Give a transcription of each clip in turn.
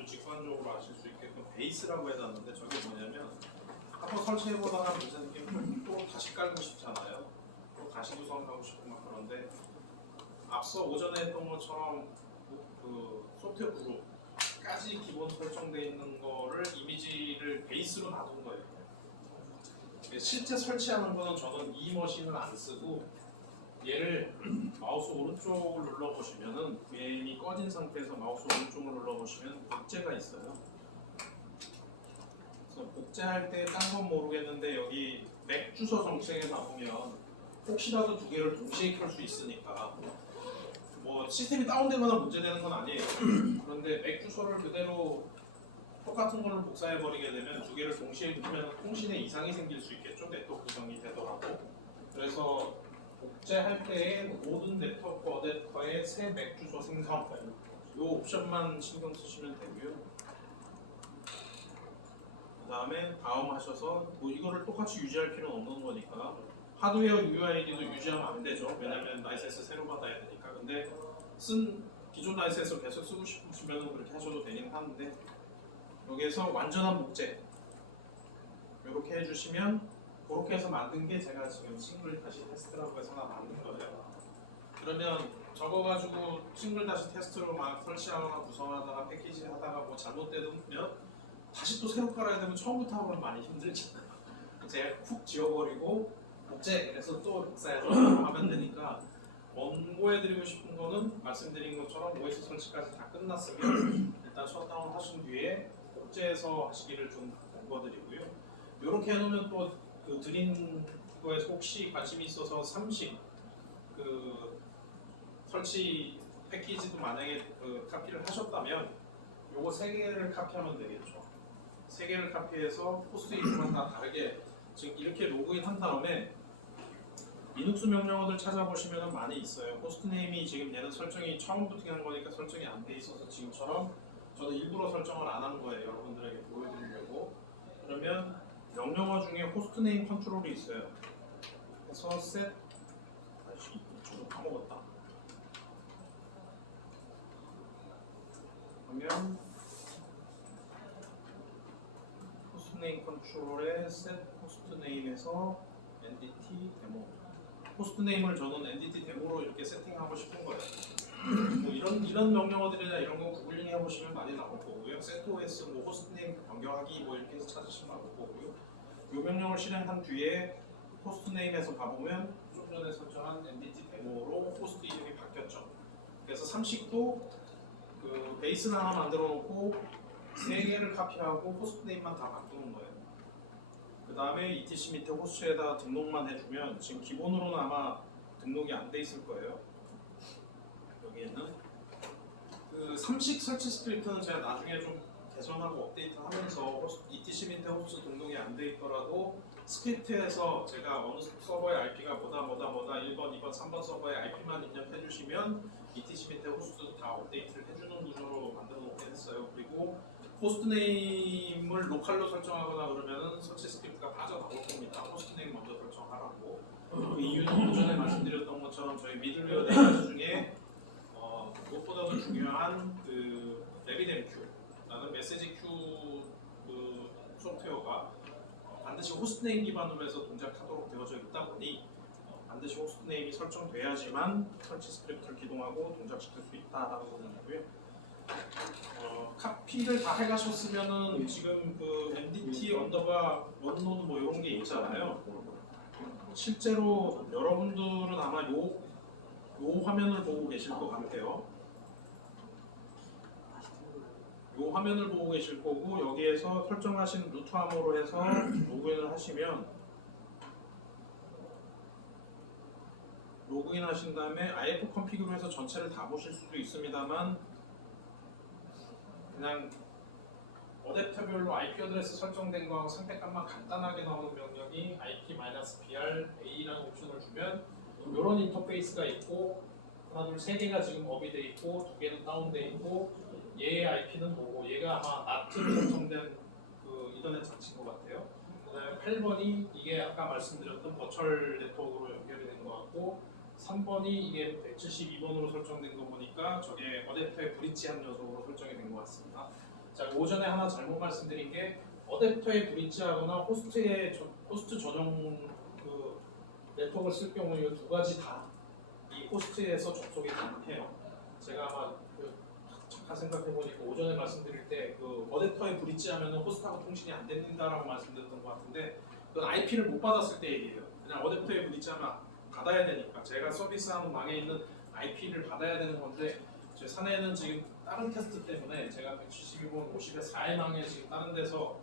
아주 직관적으로 아실 수 있게끔 베이스라고 해놨는데 저게 뭐냐면 한번 설치해보다가 문제 생기면 또 다시 깔고 싶잖아요. 또 다시 구성하고 싶고 막 그런데 앞서 오전에 했던 것처럼 그 소프트웨어 그룹까지 기본 설정되어 있는 거를 이미지를 베이스로 놔둔 거예요. 실제 설치하는 거는 저는 이 머신을 안 쓰고 얘를 마우스 오른쪽을 눌러보시면은 VM이 꺼진 상태에서 마우스 오른쪽을 눌러보시면 복제가 있어요. 그래서 복제할 때 딴 건 모르겠는데 여기 맥 주소 정책에 가보면 혹시라도 두 개를 동시에 켤 수 있으니까 뭐 시스템이 다운되거나 문제되는 건 아니에요. 그런데 맥 주소를 그대로 똑같은 걸로 복사해버리게 되면 두 개를 동시에 붙이면 통신에 이상이 생길 수 있겠죠. 네트워크 구성이 되더라도. 그래서 복제할 때에 모든 네트워크 어댑터의 새 맥 주소 생성 이 옵션만 신경 쓰시면 되고요. 그 다음에 다음 하셔서 뭐 이거를 똑같이 유지할 필요는 없는 거니까 하드웨어 UID도 유지하면 안 되죠. 왜냐면 라이센스 새로 받아야 되니까. 근데 쓴 기존 라이센스를 계속 쓰고 싶으시면 그렇게 하셔도 되긴 하는데 여기에서 완전한 복제 이렇게 해주시면 그렇게 해서 만든 게 제가 지금 싱글 다시 테스트라고 해서 하나 만든 거예요. 그러면 저거 가지고 싱글 다시 테스트로 막 설치하거나 구성하다가 패키지 하다가 뭐 잘못되면 다시 또 새로 깔아야 되면 처음부터 하면 많이 힘들잖아요. 제가 푹 지워버리고 복제 그래서 또 복사해서 하면 되니까 원고해드리고 싶은 거는 말씀드린 것처럼 OS 설치까지 다 끝났으면 일단 셧다운 하신 뒤에 복제해서 하시기를 좀 권고드리고요. 이렇게 해놓으면 또 그 드린 거에서 혹시 관심이 있어서 30 그 설치 패키지도 만약에 그 카피를 하셨다면 요거 3개를 카피하면 되겠죠. 3개를 카피해서 호스트 이름만 다 다르게 지금 이렇게 로그인 한 다음에 리눅스 명령어들 찾아보시면 많이 있어요. 호스트네임이 지금 얘는 설정이 처음부터 한 거니까 설정이 안 돼 있어서 지금처럼 저는 일부러 설정을 안 한 거예요. 여러분들에게 보여드리려고. 그러면 명령어 중에 호스트네임 컨트롤이 있어요. 그래서 set 이쪽으로 까먹었다. 그러면 호스트네임 컨트롤에 set 호스트네임에서 NDT 데모 호스트네임을 저는 NDT 데모로 이렇게 세팅하고 싶은 거예요. 뭐 이런 명령어들이나 이런 거 구글링 해보시면 많이 나올 거고요. CentOS 뭐 호스트네임 변경하기 뭐 이렇게 해서 찾으시면 나올 거고요. 이 명령을 실행한 뒤에 호스트네임에서 가보면 좀 전에 설정한 NDT 데모로 호스트 이름이 바뀌었죠. 그래서 30도 그 베이스를 하나 만들어 놓고 3개를 카피하고 호스트네임만 다 바꾸는 거예요. 그 다음에 ETC 밑에 호스트에다 등록만 해주면 지금 기본으로는 아마 등록이 안 돼 있을 거예요. 여기에는 그 30 설치 스크립트는 제가 나중에 좀 개선하고 업데이트하면서 ETC 밑에 호스트 등록이 안 돼 있더라도 스크립트에서 제가 어느 서버의 IP가 뭐다 1번, 2번, 3번 서버의 IP만 입력해 주시면 ETC 밑에 호스트도 다 업데이트를 해주는 구조로 만들어 놓게 했어요. 그리고 호스트네임을 로컬로 설정하거나 그러면은 설치 스크립트가 빠져나올 겁니다. 호스트네임 먼저 설정하라고. 그 이유는 전에 말씀드렸던 것처럼 저희 미들웨어 4가지 중에 무엇보다도 중요한 그 RabbitMQ라는 메시지 큐 그 소프트웨어가 반드시 호스트네임 기반으로 해서 동작하도록 되어져 있다 보니 반드시 호스트네임이 설정돼야지만 설치 스크립트를 기동하고 동작시킬 수 있다라는 부분이고요. 카피를 다 해가셨으면은 지금 그 MDT 언더바 원노드 뭐 이런 게 있잖아요. 실제로 여러분들은 아마 요 화면을 보고 계실 것 같아요. 요 화면을 보고 계실 거고 여기에서 설정하신 루트 암호로 해서 로그인을 하시면 로그인 하신 다음에 IF 컨피그로 해서 전체를 다 보실 수도 있습니다만 그냥 어댑터별로 IP 어드레스 설정된 거하고 상태값만 간단하게 나오는 명령이 IP-BR A라는 옵션을 주면 이런 인터페이스가 있고 하나, 둘, 3개가 지금 업이 돼 있고 2개는 다운돼 있고 얘의 IP는 뭐고 얘가 아마 NAT로 설정된 그 이더넷 장치인 것 같아요. 그 다음에 8번이 이게 아까 말씀드렸던 버추얼 네트워크로 연결이 된 것 같고 3번이 이게 172번으로 설정된 거 보니까 저게 어댑터의 브릿지한 녀석으로 설정이 된 것 같습니다. 자, 자, 오전에 하나 잘못 말씀드린 게 어댑터에 브릿지하거나 호스트 전용 그 네트워크를 쓸 경우 이 두 가지 다 이 호스트에서 접속이 가능해요. 제가 아마 잠깐 생각해 보니까 오전에 말씀드릴 때 그 어댑터에 브릿지하면 호스트하고 통신이 안 된다라고 말씀드렸던 것 같은데 그건 IP를 못 받았을 때 얘기예요. 그냥 어댑터에 브릿지하면 받아야 되니까 제가 서비스하는 망에 있는 IP를 받아야 되는 건데 제 사내는 지금 다른 테스트 때문에 제가 172번 50에 4의 망에 지금 다른 데서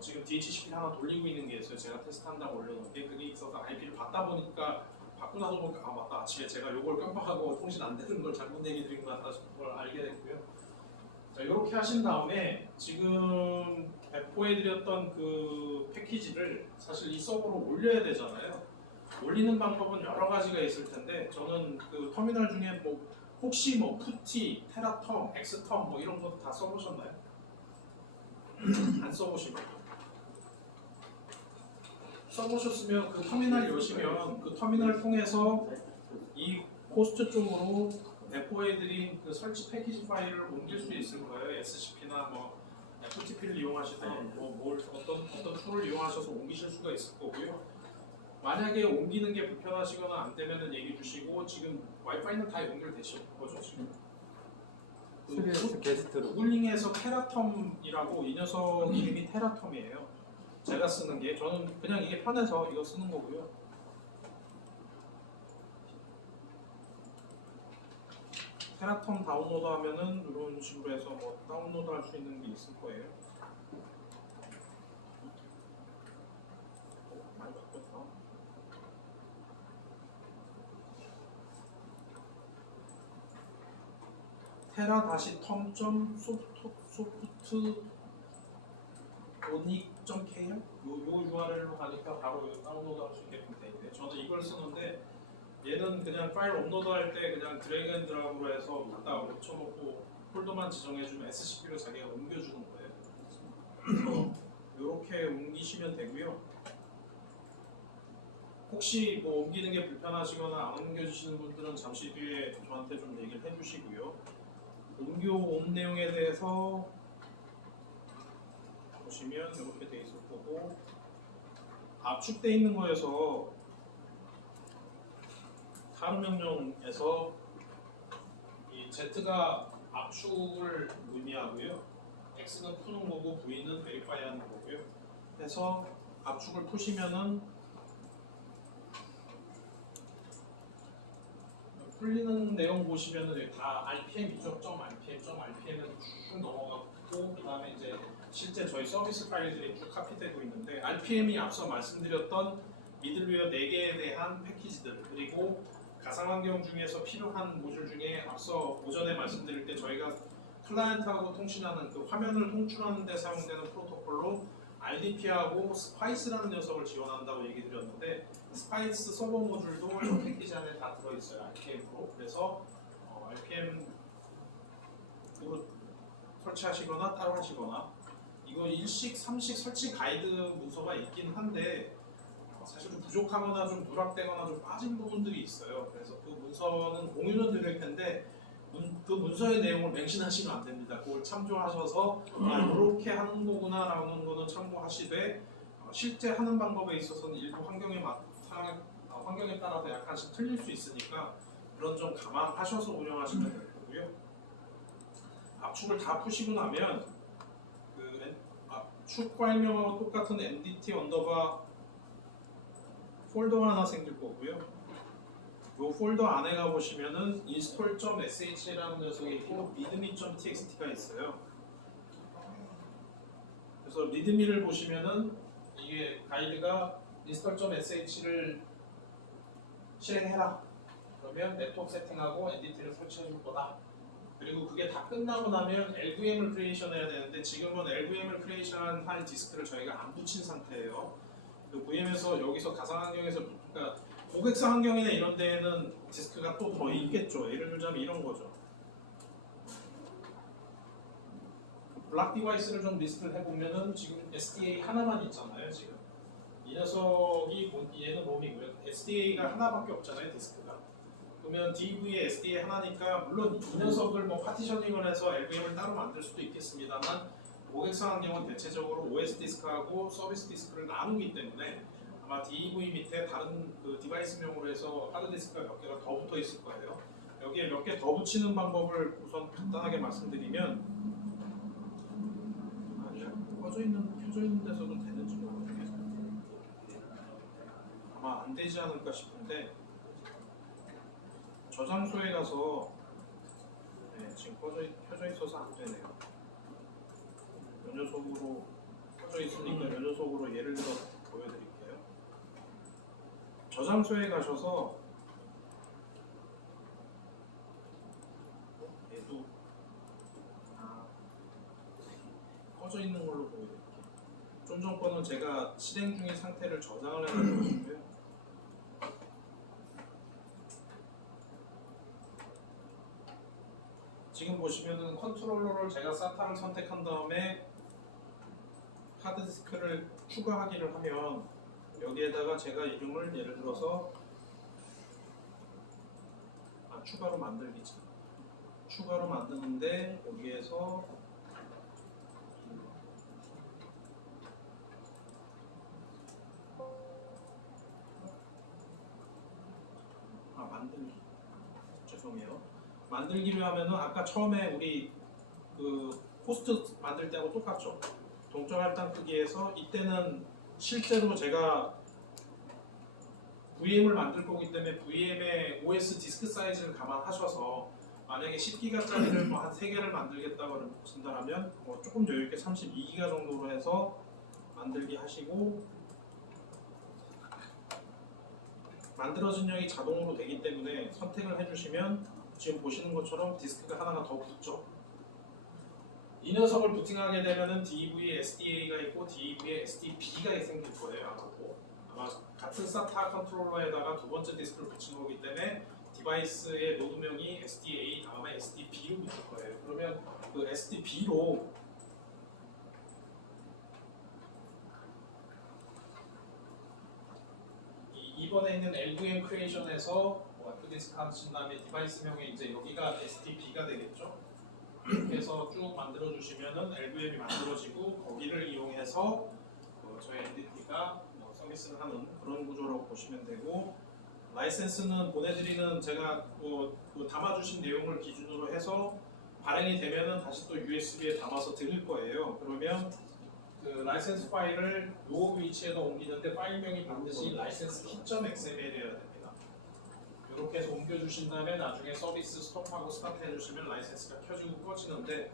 지금 DHCP 하나 돌리고 있는 게 있어요. 제가 테스트한다고 올려놓은 게 그게 있어서 IP를 받다 보니까 받고 나서 보니까 아 맞다 아침에 제가 요걸 깜빡하고 통신 안 되는 걸 잘못 얘기 드린 것 같다 싶은 걸 알게 됐고요. 자 이렇게 하신 다음에 지금 배포해드렸던 그 패키지를 사실 이 서버로 올려야 되잖아요. 올리는 방법은 여러 가지가 있을 텐데 저는 그 터미널 중에 뭐 혹시 뭐 푸티, 테라텀, 엑스텀 뭐 이런 거 다 써보셨나요? 안 써보시면 써보셨으면 그 터미널 여시면 그 터미널 통해서 이 호스트 쪽으로 배포해드린 그 설치 패키지 파일을 옮길 수 있을 거예요. SCP나 뭐 FTP를 이용하시든 뭐 어떤 툴을 이용하셔서 옮기실 수가 있을 거고요. 만약에 옮기는 게 불편하시거나 안 되면은 얘기 주시고 지금 와이파이는 다 연결되실 거죠 지금. 스리에스 게스트로 구글링에서 테라텀이라고 이 녀석 이름이 테라텀이에요. 제가 쓰는 게 저는 그냥 이게 편해서 이거 쓰는 거고요. 테라텀 다운로드 하면은 이런 식으로 해서 뭐 다운로드 할 수 있는 게 있을 거예요. 많이 바뀌었다. 테라-텀 소프트 오닉.kr 요 URL로 가니까 바로 다운로드 할 수 있게끔 돼 있는데 저는 이걸 쓰는데 얘는 그냥 파일 업로드 할 때 그냥 드래그 앤 드랍으로 해서 갖다 붙여놓고 폴더만 지정해주면 SCP로 자기가 옮겨주는 거예요. 그래서 이렇게 옮기시면 되고요. 혹시 뭐 옮기는 게 불편하시거나 안 옮겨주시는 분들은 잠시 뒤에 저한테 좀 얘기를 해주시고요. 옮겨온 내용에 대해서 보시면 이렇게 돼 있을 거고 압축돼 있는 거에서 다른 명령에서 이 Z가 압축을 의미하고요. X는 푸는 거고 V는 베리파이 하는 거고요. 그래서 압축을 푸시면은 풀리는 내용 보시면은 다 RPM이죠. .rpm에서 쭉 넘어갔고 그 다음에 이제 실제 저희 서비스 파일들이 쭉 카피되고 있는데 RPM이 앞서 말씀드렸던 미들웨어 4개에 대한 패키지들 그리고 가상환경 중에서 필요한 모듈 중에 앞서 오전에 말씀드릴 때 저희가 클라이언트하고 통신하는 그 화면을 송출하는 데 사용되는 프로토콜로 RDP하고 스파이스라는 녀석을 지원한다고 얘기 드렸는데 스파이스 서버 모듈도 저 패키지 안에 다 들어있어요. RPM으로. 그래서 RPM으로 설치하시거나 따로 하시거나 이거 일식, 삼식 설치 가이드 문서가 있긴 한데 사실 좀 부족하거나 좀 누락되거나 좀 빠진 부분들이 있어요. 그래서 그 문서는 공유는 드릴 텐데 그 문서의 내용을 맹신하시면 안 됩니다. 그걸 참조하셔서 이렇게 하는 거구나라는 거는 참고하시되 실제 하는 방법에 있어서는 일부 환경에 따라서 약간씩 틀릴 수 있으니까 그런 점 감안하셔서 운영하시면 될 거고요. 압축을 다 푸시고 나면 그 압축 파일명하고 똑같은 MDT 언더바 폴더가 하나 생길 거고요. 이 폴더 안에 가 보시면은 install.sh라는 녀석이 있고 readme.txt가 있어요. 그래서 readme를 보시면은 이게 가이드가 install.sh를 실행해라. 그러면 네트워크 세팅하고 NDT를 설치해 줄 거다. 그리고 그게 다 끝나고 나면 LVM을 크리에이션 해야 되는데 지금은 LVM을 크리에이션 할 디스크를 저희가 안 붙인 상태예요. 그 VM에서 여기서 가상환경에서 그러니까 고객사 환경이나 이런 데에는 디스크가 또 더 있겠죠. 예를 들자면 이런 거죠. 블락 디바이스를 좀 리스트를 해보면은 지금 SDA 하나만 있잖아요. 지금 이 녀석이 얘는 롬이고요. SDA가 하나밖에 없잖아요. 디스크가. 그러면 DV에 SDA 하나니까 물론 이 녀석을 뭐 파티셔닝을 해서 LVM을 따로 만들 수도 있겠습니다만 고객사 환경은 대체적으로 OS 디스크하고 서비스 디스크를 나누기 때문에 아마 DV 밑에 다른 그 디바이스명으로 해서 하드 디스크가 몇 개가 더 붙어 있을 거예요. 여기에 몇 개 더 붙이는 방법을 우선 간단하게 말씀드리면 아니야 켜져 있는 데서도 되는지 모르겠어요. 아마 안 되지 않을까 싶은데 저장소에 가서 네, 지금 켜져 있어서 안 되네요. 요 녀석으로 켜져 있으니까 요 녀석으로 예를 들어 보여드릴게요. 저장소에 가셔서 얘도 꺼져 있는 걸로 보여드릴게요. 좀 전 거는 제가 실행 중인 상태를 저장을 해놨거든요. 지금 보시면은 컨트롤러를 제가 SATA를 선택한 다음에 하드디스크를 추가하기를 하면 여기에다가 제가 이름을 예를 들어서 추가로 만들기지. 추가로 만드는데 여기에서 만들기. 죄송해요. 만들기로 하면은 아까 처음에 우리 그 호스트 만들 때하고 똑같죠. 동적 할당 크기에서 이때는 실제로 제가 VM을 만들 거기 때문에 VM의 OS 디스크 사이즈를 감안하셔서 만약에 10기가짜리를 뭐 한 3개를 만들겠다고 쓴다면 뭐 조금 여유있게 32기가 정도로 해서 만들기 하시고 만들어진 양이 자동으로 되기 때문에 선택을 해주시면 지금 보시는 것처럼 디스크가 하나가 더 붙죠. 이 녀석을 부팅하게 되면은 DV에 SDA가 있고 DV에 SDB가 생길 거예요. 아마 같은 SATA 컨트롤러에다가 두 번째 디스크를 붙인 거기 때문에 디바이스의 노드명이 SDA 다음에 SDB로 붙을 거예요. 그러면 그 SDB로 이번에 있는 LVM 크리에이션에서 F디스크 하신 다음에 디바이스명에 이제 여기가 SDB가 되겠죠. 이렇게 해서 쭉 만들어 주시면은 LVM이 만들어지고 거기를 이용해서 저희 NDT가 서비스를 하는 그런 구조라고 보시면 되고 라이센스는 보내드리는 제가 담아주신 내용을 기준으로 해서 발행이 되면은 다시 또 USB에 담아서 드릴 거예요. 그러면 그 라이센스 파일을 요 위치에다 옮기는데 파일명이 반드시 license key.xml이어야 됩니다. 이렇게 해서 옮겨주신 다음에 나중에 서비스 스톱하고 스타트 해주시면 라이센스가 켜지고 꺼지는데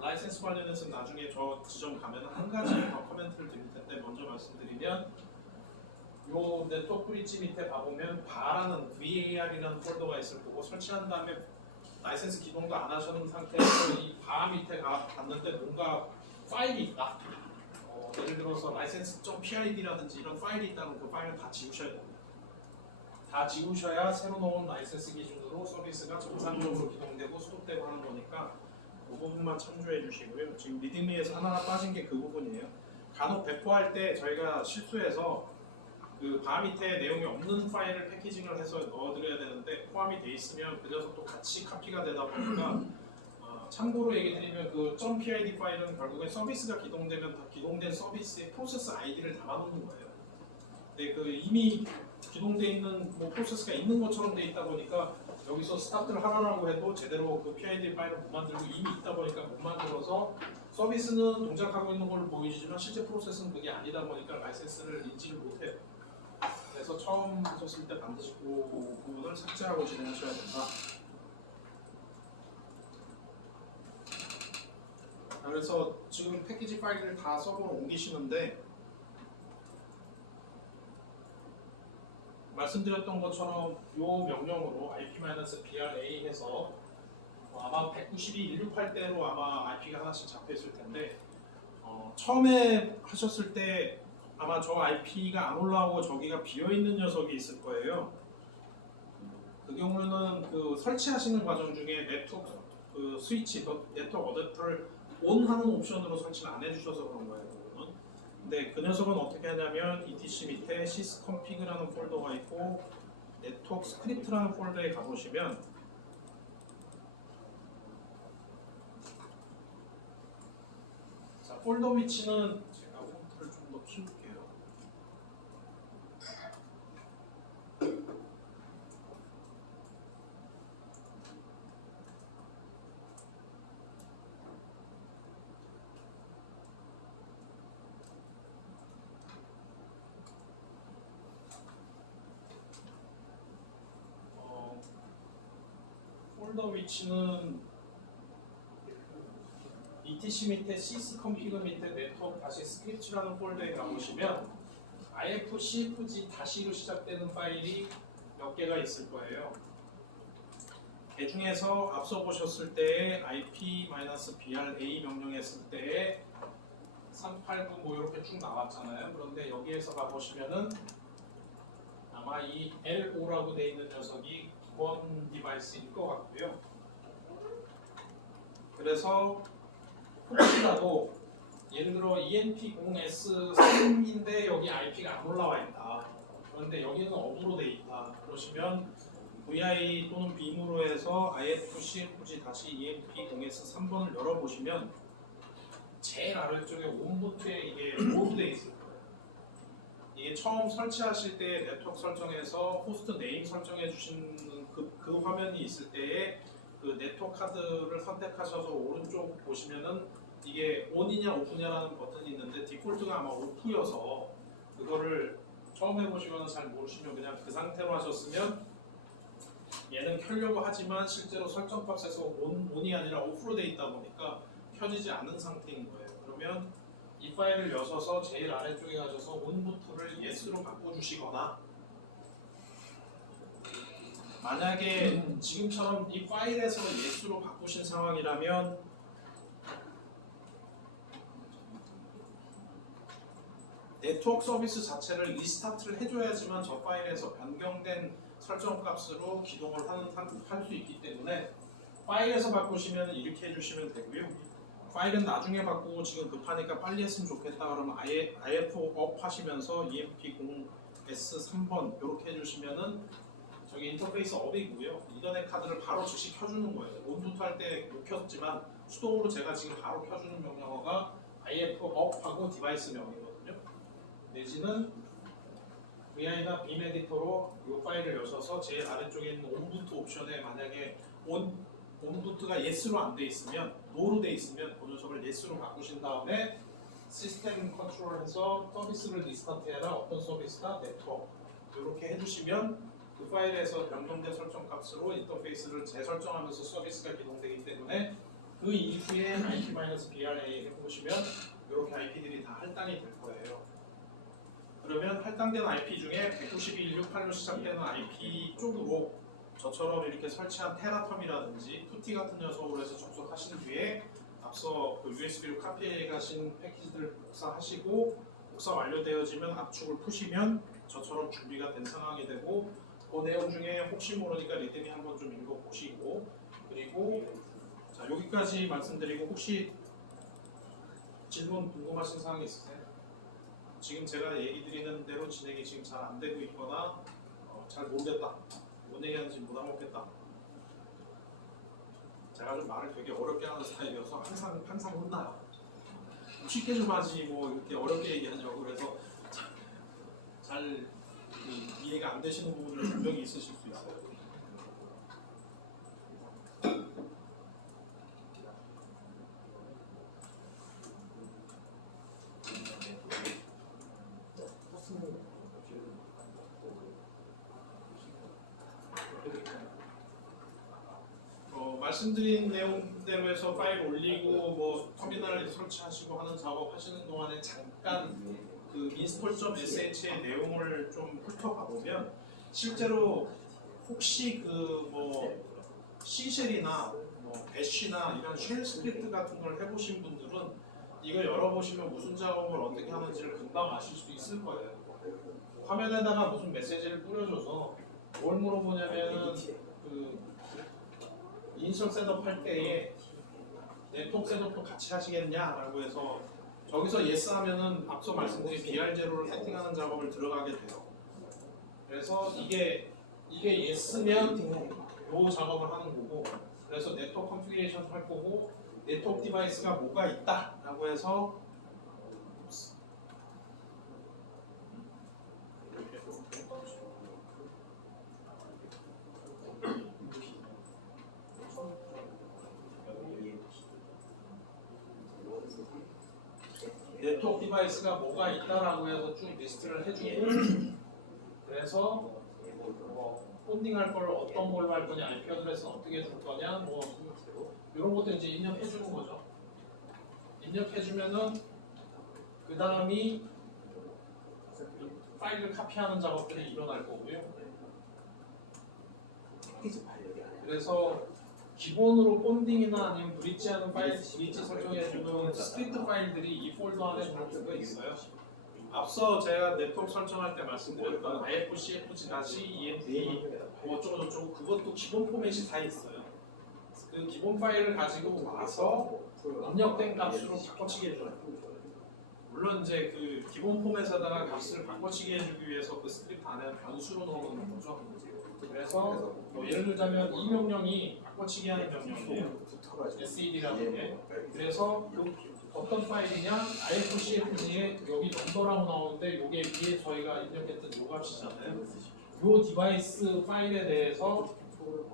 라이센스 관련해서 나중에 저 지점 가면 한 가지 더 코멘트를 드릴 텐데 먼저 말씀드리면 요 네트워크 브릿지 밑에 봐보면 바라는 VAR이라는 폴더가 있을 거고 설치한 다음에 라이센스 기동도 안 하시는 상태에서 이 바 밑에 갔는데 뭔가 파일이 있다. 예를 들어서 license.pid라든지 이런 파일이 있다면 그 파일을 다 지우셔야 됩니다. 다 지우셔야 새로 넣은 라이센스 기준으로 서비스가 정상적으로 기동되고 수동되고 하는 거니까 그 부분만 참조해 주시고요. 지금 리드미에서 하나가 빠진 게 그 부분이에요. 간혹 배포할 때 저희가 실수해서 그 바 밑에 내용이 없는 파일을 패키징을 해서 넣어드려야 되는데 포함이 돼 있으면 그 녀석도 같이 카피가 되다 보니까 참고로 얘기 드리면 그 .pid 파일은 결국에 서비스가 기동되면 다 기동된 서비스의 프로세스 아이디를 담아놓는 거예요. 근데 그 이미 기동돼 있는 뭐 프로세스가 있는 것처럼 돼 있다 보니까 여기서 스타트를 하라고 해도 제대로 그 PID 파일을 못 만들고 이미 있다 보니까 못 만들어서 서비스는 동작하고 있는 걸로 보이지만 실제 프로세스는 그게 아니다 보니까 라이센스를 인지를 못해요. 그래서 처음 하셨을 때 반드시 그 부분을 삭제하고 진행하셔야 된다. 그래서 지금 패키지 파일을 다 서버로 옮기시는데 말씀드렸던 것처럼 이 명령으로 IP-BRA 해서 아마 192.168대로 아마 IP가 하나씩 잡혀 있을 텐데 처음에 하셨을 때 아마 저 IP가 안 올라오고 저기가 비어 있는 녀석이 있을 거예요. 그 경우에는 그 설치하시는 과정 중에 네트워크 그 스위치 네트워크 어댑터를 ON하는 옵션으로 설치를 안 해주셔서 그런 거예요. 그거는. 근데 그 녀석은 어떻게 하냐면 ETC 밑에 sysconfig라는 폴더가 있고 네트워크 스크립트라는 폴더에 가보시면 자, 폴더 위치는 제가 폰트를 좀 더 키울게요. 폴더 위치는 etc 밑에 sysconfig 밑에 네트워크 다시 스크립트라는 폴더에 가보시면 ifcfg 다시로 시작되는 파일이 몇 개가 있을 거예요. 그 중에서 앞서 보셨을 때에 ip-bra 명령했을 때에 389 뭐 이렇게 쭉 나왔잖아요. 그런데 여기에서 가보시면은 아마 이 L5라고 되어 있는 녀석이 기본 디바이스일 것 같고요. 그래서 혹시라도 예를 들어 ENP0S3인데 여기 IP가 안 올라와 있다. 그런데 여기는 업으로 돼 있다. 그러시면 VI 또는 빔으로 해서 ifcfg-ENP0S3번을 열어보시면 제일 아래쪽에 온부트에 이게 로드 돼 있을 거예요. 이게 처음 설치하실 때 네트워크 설정에서 호스트 네임 설정해 주시는 그 화면이 있을 때에 그 네트워크 카드를 선택하셔서 오른쪽 보시면은 이게 온이냐 오프냐라는 버튼이 있는데 디폴트가 아마 오프여서 그거를 처음 해보시거나 잘 모르시면 그냥 그 상태로 하셨으면 얘는 켜려고 하지만 실제로 설정값에서 온이 아니라 오프로 돼 있다 보니까 켜지지 않은 상태인 거예요. 그러면 이 파일을 여셔서 제일 아래쪽에 가셔서 온부트를 yes로 바꿔주시거나 만약에 지금처럼 이 파일에서 yes로 바꾸신 상황이라면 네트워크 서비스 자체를 리스타트를 해줘야지만 저 파일에서 변경된 설정 값으로 기동을 할 수 있기 때문에 파일에서 바꾸시면 이렇게 해주시면 되고요. 파일은 나중에 바꾸고 지금 급하니까 빨리 했으면 좋겠다 그러면 아예 IF 업 하시면서 EMP0S3번 이렇게 해주시면은 저기 인터페이스 업이고요. 이더넷 카드를 바로 즉시 켜주는 거예요. 온부트 할 때 못 켰지만 수동으로 제가 지금 바로 켜주는 명령어가 IF 업하고 디바이스 명이거든요. 내지는 VI나 빔 에디터로 이 파일을 여셔서 제일 아래쪽에 있는 온부트 옵션에 만약에 온부트가 yes로 안 돼 있으면 no로 돼 있으면 그 녀석을 yes로 바꾸신 다음에 시스템 컨트롤해서 서비스를 리스타트해라. 어떤 서비스나 네트워크 이렇게 해주시면 그 파일에서 변경된 설정 값으로 인터페이스를 재설정하면서 서비스가 기동되기 때문에 그 이후에 IP-BRA 해보시면 이렇게 IP들이 다 할당이 될 거예요. 그러면 할당된 IP 중에 192.168로 시작되는 IP 쪽으로 저처럼 이렇게 설치한 테라텀이라든지 푸티 같은 녀석으로 해서 접속하신 뒤에 앞서 그 USB로 카피해 가신 패키지들 복사하시고 복사 완료되어지면 압축을 푸시면 저처럼 준비가 된 상황이 되고 그 내용 중에 혹시 모르니까 리듬이 한번 좀 읽어보시고 그리고 자 여기까지 말씀드리고 혹시 질문 궁금하신 사항 있으세요? 지금 제가 얘기 드리는 대로 진행이 지금 잘 안 되고 있거나 잘 모르겠다. 뭔 얘기하는지 못 알아먹겠다. 제가 좀 말을 되게 어렵게 하는 스타일이어서 항상 혼나요. 쉽게 좀 하지 뭐 이렇게 어렵게 얘기하냐고 그래서 잘 이해가 안 되시는 부분들 분명히 있으실 수 있어요. 말씀드린 내용대로해서 파일 올리고 뭐 터미널 설치하시고 하는 작업 하시는 동안에 잠깐 그 install.sh의 내용을 좀 훑어가 보면 실제로 혹시 그 뭐 C쉘이나 뭐 배쉬나 이런 쉘 스크립트 같은 걸 해보신 분들은 이걸 열어보시면 무슨 작업을 어떻게 하는지를 금방 아실 수 있을 거예요. 화면에다가 무슨 메시지를 뿌려줘서 뭘 물어보냐면 그 인셜 셋업 할 때에 네트워크 셋업도 같이 하시겠냐라고 해서 저기서 yes 하면은 앞서 말씀드린 BR0를 세팅하는 작업을 들어가게 돼요. 그래서 이게 이게 yes면 요 작업을 하는 거고, 그래서 네트워크 컨피그레이션 할 거고, 네트워크 디바이스가 뭐가 있다라고 해서 네트워크 디바이스가 뭐가 있다라고 해서 쭉 리스트를 해주고, 그래서 폰딩할 걸 어떤 걸로 할 거냐, IP 어드레스는 어떻게 줄 거냐, 뭐 이런 것도 이제 입력해 주는 거죠. 입력해 주면은 그 다음이 파일을 카피하는 작업들이 일어날 거고요. 그래서 기본으로 폰딩이나 아니면 브릿지하는 파일, 브릿지 설정해주는 스크립트 파일들이 이 폴더 안에 들어가 있어요. 앞서 제가 네트워크 설정할 때 말씀드렸던 ifcfg-emd 뭐 어쩌고저쩌고 그것도 기본 포맷이 다 있어요. 그 기본 파일을 가지고 와서 입력된 값으로 바꿔치기 해줘요. 물론 이제 그 기본 포맷에다가 값을 바꿔치기 해주기 위해서 그 스크립트 안에 변수로 넣어놓는 거죠. 그래서 뭐 예를 들자면 이 명령이 바꿔치기 하는 명령이에요. SED라는 게. 그래서 그 어떤 파일이냐, ifcfg에 여기 넘버라고 나오는데 이게 위에 저희가 입력했던 요 값이잖아요. 요 디바이스 파일에 대해서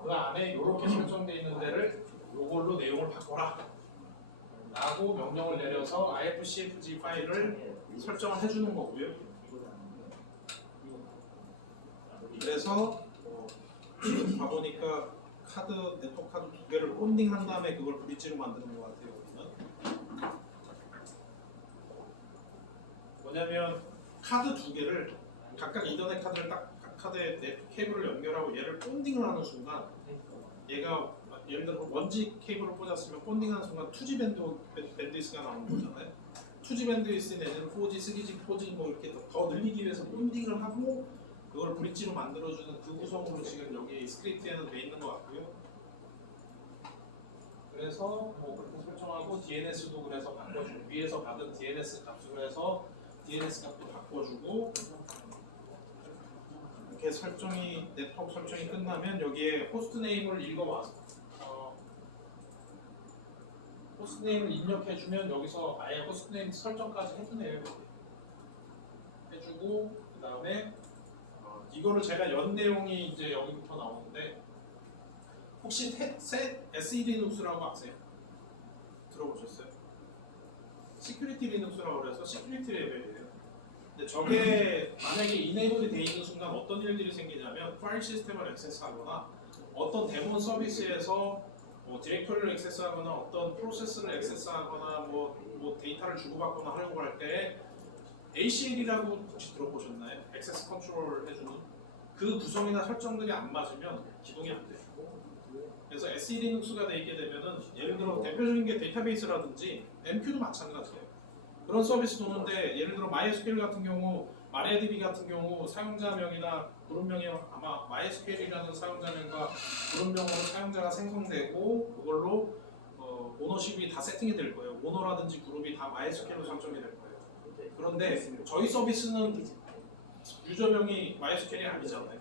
그 안에 이렇게 설정되어 있는 데를 요걸로 내용을 바꿔라 라고 명령을 내려서 ifcfg 파일을 설정을 해주는 거고요. 그래서 지금 봐보니까 네트워크 카드 두 개를 폰딩한 다음에 그걸 브릿지로 만드는 것 같아요. 여기는 뭐냐면 카드 두 개를 각각 이더넷 카드를 딱 각 카드에 케이블을 연결하고 얘를 폰딩을 하는 순간 얘가 예를 들어 원지 케이블을 꽂았으면 폰딩하는 순간 2G 밴드위스가 나오는 거잖아요. 2G 밴드위스 내지는 4G, 3G, 4G 뭐 이렇게 더 늘리기 위해서 폰딩을 하고 그걸 브릿지로 만들어주는 그 구성으로 지금 여기 스크립트에는 돼 있는 것 같고요. 그래서 뭐 그렇게 설정하고 DNS도 그래서 바꿔주고 위에서 받은 DNS 값으로 해서 DNS 값도 바꿔주고 이렇게 설정이 네트워크 설정이 끝나면 여기에 호스트 네임을 읽어와서 호스트 네임을 입력해주면 여기서 아예 호스트 네임 설정까지 해주네요. 해주고 그 다음에 이거를 제가 연 내용이 이제 여기부터 나오는데 혹시 SE 리눅스라고 아세요? 들어보셨어요? 시큐리티 리눅스라고 그래서 시큐리티 레벨이에요. 근데 저게 만약에 이네이블이 돼 있는 순간 어떤 일들이 생기냐면 파일 시스템을 액세스하거나 어떤 데몬 서비스에서 뭐 디렉토리를 액세스하거나 어떤 프로세스를 액세스하거나 뭐 데이터를 주고받거나 하려고 할 때 ACL이라고 혹시 들어보셨나요? 액세스 컨트롤 해주는 그 구성이나 설정들이 안 맞으면 기동이 안 돼요. 그래서 SE 리눅스가 돼 있게 되면은 예를 들어 대표적인 게 데이터베이스라든지 MQ도 마찬가지예요. 그런 서비스 도는데 예를 들어 MySQL 같은 경우, MariaDB 같은 경우 사용자명이나 그룹명이 아마 MySQL이라는 사용자명과 그룹명으로 사용자가 생성되고 그걸로 오너십이 다 세팅이 될 거예요. 오너라든지 그룹이 다 MySQL로 설정이 될 거예요. 그런데 저희 서비스는 유저명이 MySQL이 아니잖아요.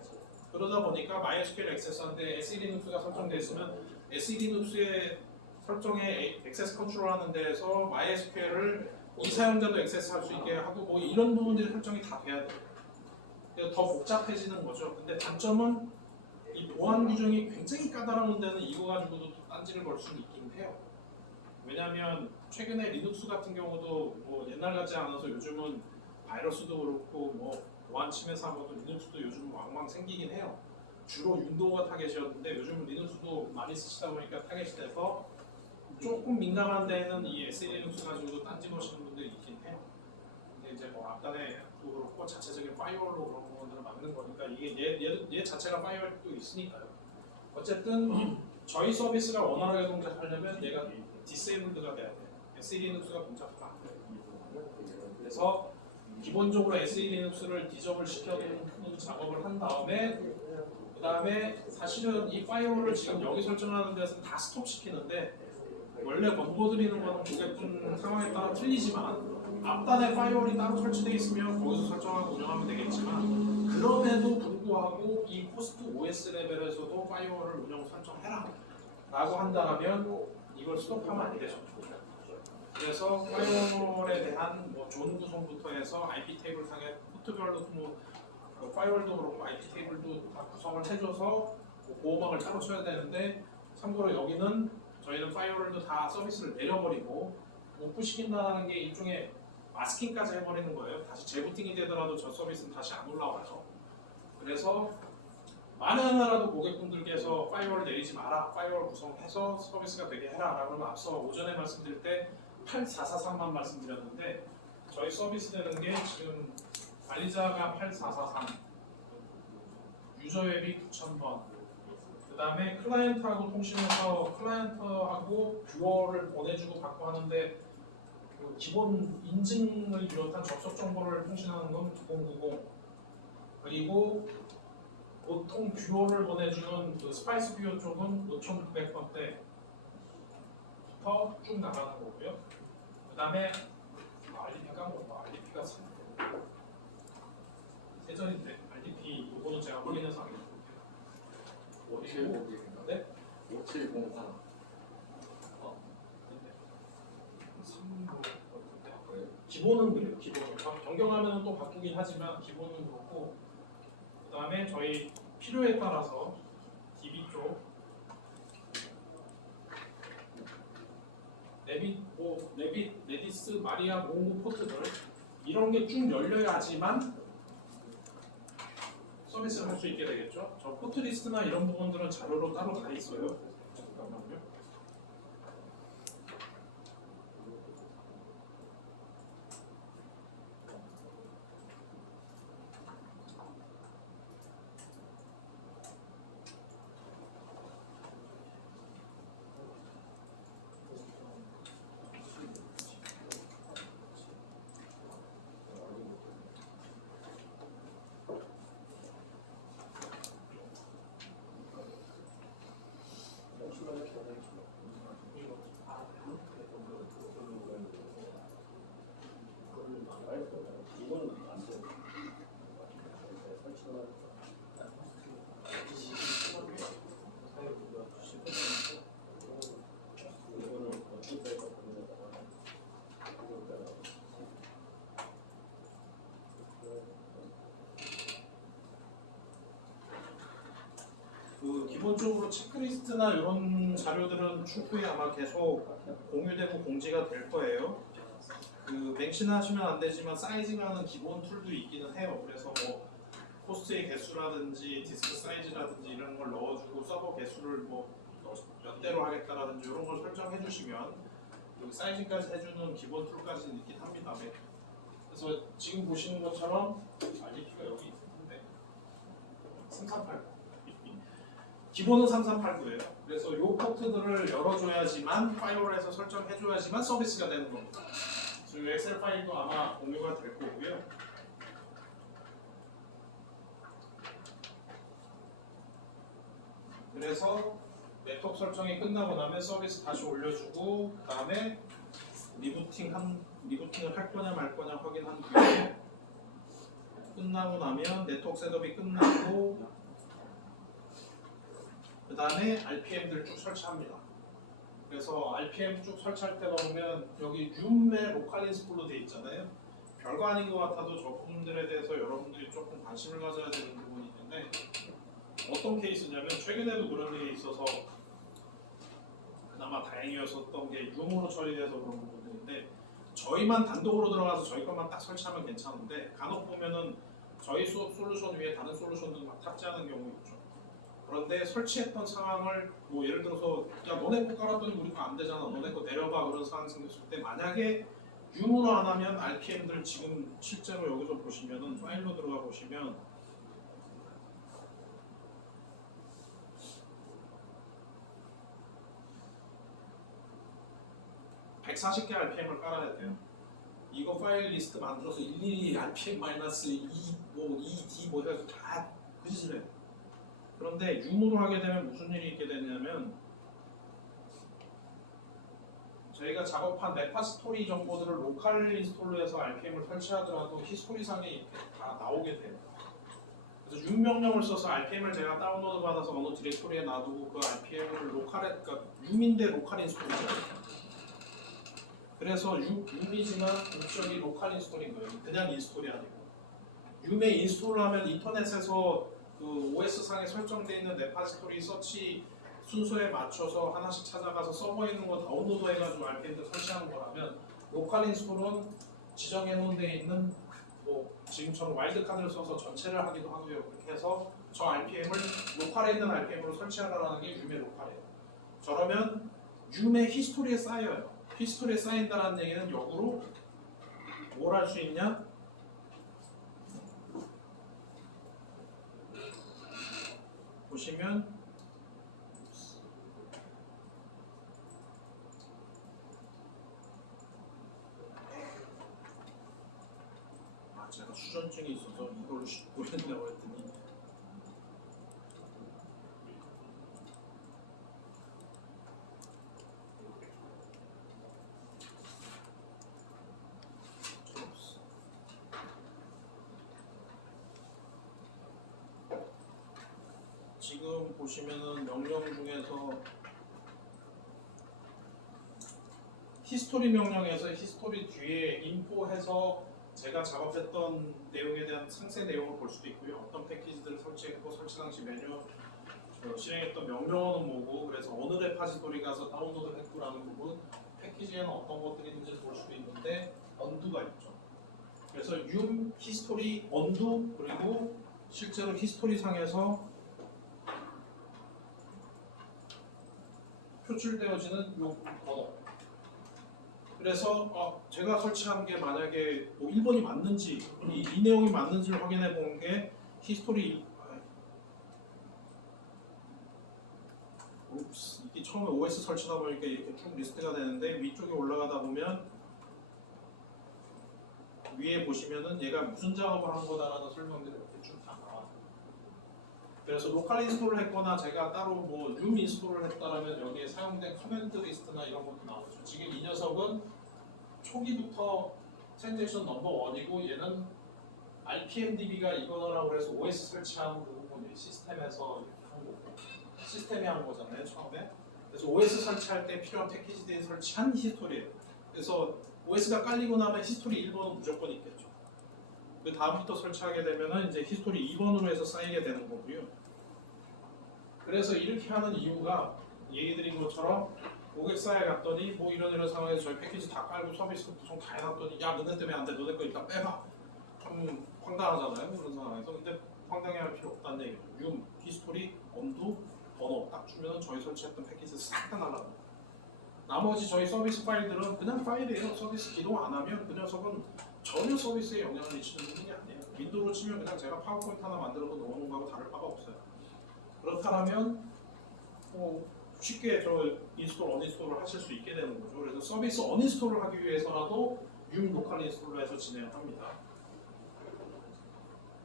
그러다 보니까 MySQL 액세스하는데 SE 리눅스가 설정되어 있으면 SE 리눅스의 설정에 액세스 컨트롤 하는 데에서 MySQL을 이 사용자도 액세스할 수 있게 하고 뭐 이런 부분들이 설정이 다 돼야 돼요. 그래서 더 복잡해지는 거죠. 근데 단점은 이 보안 규정이 굉장히 까다로운 데는 이거 가지고도 딴지를 걸 수는 있긴 해요. 왜냐하면 최근에 리눅스 같은 경우도 뭐 옛날 같지 않아서 요즘은 바이러스도 그렇고 뭐 보안 침해 사고도 리눅스도 요즘 왕왕 생기긴 해요. 주로 윈도우가 타겟이었는데 요즘은 리눅스도 많이 쓰시다 보니까 타겟이 돼서 조금 민감한 데는 이 SE 리눅스 가지고 딴지 거시는 분들이 있긴 해요. 근데 이제 뭐 앞단에 또 그렇고 자체적인 파이어월로 그런 부분들을 막는 거니까 이게 얘 자체가 파이어월도 있으니까요. 어쨌든 저희 서비스가 원활하게 동작하려면 얘가 디세이블드가 돼야 돼요. SE 리눅스가 동작하면 안 돼요. 그래서 기본적으로 SE 리눅스를 디저블 시켜놓는 작업을 한 다음에 그 다음에 사실은 이 파이어월을 지금 여기 설정하는 데서 다 스톱 시키는데 원래 권고드리는 거는 고객분 상황에 따라 틀리지만 앞단에 파이어월이 따로 설치되어 있으면 거기서 설정하고 운영하면 되겠지만 그럼에도 불구하고 이 호스트 OS 레벨에서도 파이어월을 운영 설정해라 라고 한다면 이걸 스톱하면 안 되죠. 그래서 파이어월에 대한 뭐 존 구성부터 해서 IP 테이블 상의 포트별로 뭐 파이어월도 그렇고 IP 테이블도 다 구성을 해줘서 뭐 보호막을 따로 쳐야 되는데 참고로 여기는 저희는 파이어월도 다 서비스를 내려버리고 못 시킨다는 게 일종의 마스킹까지 해버리는 거예요. 다시 재부팅이 되더라도 저 서비스는 다시 안 올라와요. 그래서 만에 하나라도 고객분들께서 파이어월 내리지 마라, 파이어월 구성해서 서비스가 되게 해라 라고 하면 앞서 오전에 말씀드릴 때 8443만 말씀드렸는데 저희 서비스 되는 게 지금 관리자가 8443, 유저 앱이 9000번, 그 다음에 클라이언트하고 통신해서 클라이언트하고 뷰어를 보내주고 받고 하는데 그 기본 인증을 비롯한 접속 정보를 통신하는 건 9090, 그리고 보통 뷰어를 보내주는 그 스파이스 뷰어 쪽은 5900번대부터 쭉 나가는 거고요. 그 다음에 RDP 까먹었다. RDP가 세전인데 RDP 요거는 제가 확인해서 알려드릴게요. 5703. 네? 5703. 기본은 그래요. 기본은 변경하면 또 바꾸긴 하지만 기본은 그렇고 그 다음에 저희 필요에 따라서 DB 쪽 레디스, 마리아, 몽고 포트들 이런 게 쭉 열려야지만 서비스를 할 수 있게 되겠죠. 저 포트 리스트나 이런 부분들은 자료로 따로 다 있어요. 잠깐만요. 그 기본적으로 체크리스트나 이런 자료들은 추후에 아마 계속 공유되고 공지가 될 거예요. 그 맹신하시면 안 되지만 사이징하는 기본 툴도 있기는 해요. 그래서 뭐 호스트의 개수라든지 디스크 사이즈라든지 이런 걸 넣어주고 서버 개수를 뭐 몇 대로 하겠다라든지 이런 걸 설정해 주시면 여기 사이징까지 해주는 기본 툴까지는 있긴 합니다. 네. 그래서 지금 보시는 것처럼 RDP가 여기 있는데 3389 기본은 3389예요. 그래서 이 포트들을 열어줘야지만 파이어월에서 설정해줘야지만 서비스가 되는 겁니다. 그래서 이 엑셀 파일도 아마 공유가 될 거고요. 그래서 네트워크 설정이 끝나고 나면 서비스 다시 올려주고 그 다음에 리부팅을 할 거냐 말 거냐 확인한 뒤에 끝나고 나면 네트워크 셋업이 끝나고 그 다음에 RPM들 쭉 설치합니다. 그래서 RPM 쭉 설치할 때 보면 여기 줌의 로컬 인스톨로 되어 있잖아요. 별거 아닌 것 같아도 저 부분들에 대해서 여러분들이 조금 관심을 가져야 되는 부분이 있는데 어떤 케이스냐면 최근에도 그런 일이 있어서 그나마 다행이었었던 게 유무로 처리돼서 그런 부분들인데 저희만 단독으로 들어가서 저희 것만 딱 설치하면 괜찮은데 간혹 보면은 저희 솔루션 위에 다른 솔루션들 막 탑재하는 경우 있죠. 그런데 설치했던 상황을 뭐 예를 들어서 야 너네 거 깔았더니 우리 거 안 되잖아 너네 거 내려봐 그런 상황이 생겼을 때 만약에 유무로 안 하면 RPM들 지금 실제로 여기서 보시면은 파일로 들어가 보시면 140개 RPM을 깔아야 돼요. 이거 파일 리스트 만들어서 일일이 RPM-2, 뭐 2D 뭐 해서 다 그짓을 해요. 그런데 유무로 하게 되면 무슨 일이 있게 되냐면 저희가 작업한 레파스토리 정보들을 로컬 인스톨러에서 RPM을 설치하더라도 히스토리상에 이렇게 다 나오게 돼요. 그래서 유 명령을 써서 RPM을 제가 다운로드 받아서 어느 디렉토리에 놔두고 그 RPM을 로컬에, 그러니까 유인데 로컬 인스톨이죠. 그래서 유이지만 목적이 로컬 인스톨인 거예요. 그냥 인스톨이 아니고. 유메 인스톨을 하면 인터넷에서 그 OS상에 설정되어 있는 레파스토리 서치 순서에 맞춰서 하나씩 찾아가서 서버에 있는 거 다운로드 해가지고 RPM들 설치하는 거라면 로컬 인스톨은 지정해 놓은 데 있는 뭐 지금처럼 와일드카드를 써서 전체를 하기도 하고요. 그렇게 해서 저 RPM을 로컬에 있는 RPM으로 설치하라는 게 유메 로컬이에요. 저러면 유메 히스토리에 쌓여요. 히스토리에 쌓인다는 얘기는 역으로 뭘 할 수 있냐? 보시면 제가 수전증이 있어서 이걸로 보여드리려고 했더니 지금 보시면은 명령 중에서 히스토리 명령에서 히스토리 뒤에 인포해서 제가 작업했던 내용에 대한 상세 내용을 볼 수도 있고요. 어떤 패키지들을 설치했고 설치 당시 메뉴 실행했던 명령어는 뭐고 그래서 어느 레파지토리 가서 다운로드를 했고라는 부분 패키지에는 어떤 것들이 있는지 볼 수도 있는데 언두가 있죠. 그래서 히스토리 언두 그리고 실제로 히스토리 상에서 표출되어지는 요 번호. 그래서 제가 설치한 게 만약에 뭐 1번이 맞는지 이 내용이 맞는지를 확인해 보는 게 히스토리. 이게 처음에 OS 설치다 보니까 이렇게 쭉 리스트가 되는데 위쪽에 올라가다 보면 위에 보시면은 얘가 무슨 작업을 한 거다라는 설명들이 이렇게 쭉 다 나와요. 그래서 로컬 인스톨을 했거나 제가 따로 뭐 인스톨을 했다라면 여기에 사용된 커맨드 리스트나 이런 것도 나오죠. 지금 이 녀석은 초기부터 트랜잭션 넘버 1이고 얘는 RPMDB가 이거라고 해서 OS 설치한 부분이 시스템에서 한 거고 시스템이 한 거잖아요 처음에. 그래서 OS 설치할 때 필요한 패키지들이 설치한 히스토리예요. 그래서 OS가 깔리고 나면 히스토리 1번은 무조건 있겠죠. 그 다음부터 설치하게 되면은 이제 히스토리 2번으로 해서 쌓이게 되는 거고요. 그래서 이렇게 하는 이유가 얘기 드린 것처럼 고객사에 갔더니 뭐 이런 상황에서 저희 패키지 다 깔고 서비스 구성 다 해놨더니 야 너네 때문에 안 돼, 너네 거 일단 빼봐. 좀 황당하잖아요 그런 상황에서. 근데 황당해할 필요 없다는 얘기죠. 히스토리, 언두, 번호 딱 주면은 저희 설치했던 패키지 싹 다 날라가요. 나머지 저희 서비스 파일들은 그냥 파일이에요. 서비스 기동 안 하면 그 녀석은 전혀 서비스에 영향을 미치는 부분이 아니에요. 윈도우로 치면 그냥 제가 파워포인트 하나 만들어서 넣어놓은 거하고 다를 바가 없어요. 그렇다면 쉽게 저 인스톨, 언인스톨을 하실 수 있게 되는 거죠. 그래서 서비스 언인스톨을 하기 위해서라도 로컬 인스톨로 해서 진행을 합니다.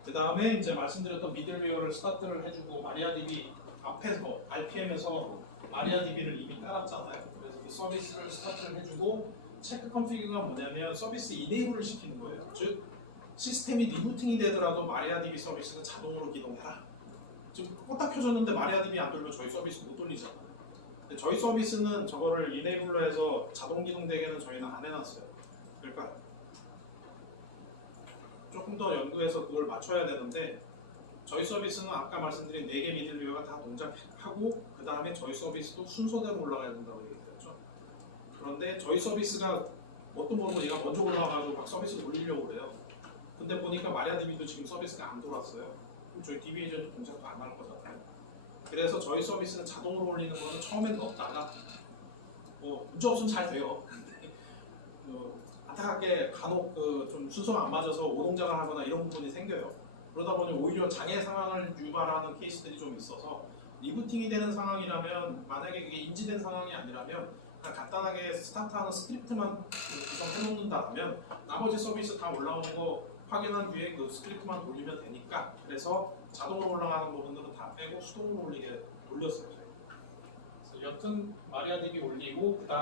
그 다음에 이제 말씀드렸던 미들웨어를 스타트를 해주고 마리아DB 앞에서 RPM에서 마리아DB를 이미 깔았잖아요. 그래서 그 서비스를 스타트를 해주고 체크 컨피그가 뭐냐면 서비스 이네이블을 시키는 거예요. 즉 시스템이 리부팅이 되더라도 마리아DB 서비스는 자동으로 기동해라. 지금 껐다 켜졌는데 마리아DB 안 돌면 저희 서비스 못 돌리잖아요. 근데 저희 서비스는 저거를 이네이블로 해서 자동 기동되게는 저희는 안 해놨어요. 그러니까 조금 더 연구해서 그걸 맞춰야 되는데 저희 서비스는 아까 말씀드린 4개 미들웨어가 다 동작하고 그 다음에 저희 서비스도 순서대로 올라가야 된다고 얘기했죠. 그런데 저희 서비스가 뭣도 모르고 얘가 먼저 올라가가지고 막 서비스를 올리려고 그래요. 근데 보니까 마리아DB도 지금 서비스가 안 돌았어요. 그럼 저희 DB 에이전트 동작도 안 할 거잖아요. 그래서 저희 서비스는 자동으로 올리는 거는 처음엔 넣었다가 문제 없으면 잘 돼요. 안타깝게 간혹 좀 순서가 안 맞아서 오동작을 하거나 이런 부분이 생겨요. 그러다 보니 오히려 장애 상황을 유발하는 케이스들이 좀 있어서 리부팅이 되는 상황이라면 만약에 그게 인지된 상황이 아니라면 그냥 간단하게 스타트하는 스크립트만 구성해 놓는다면 나머지 서비스 다 올라오는 거 확인한 뒤에 그 스크립트만 돌리면 되니까 그래서 자동으로 올라가는 부분들은 다 빼고 수동으로 올리게 돌렸어요. 그래서 여튼 마리아DB 올리고 그 다음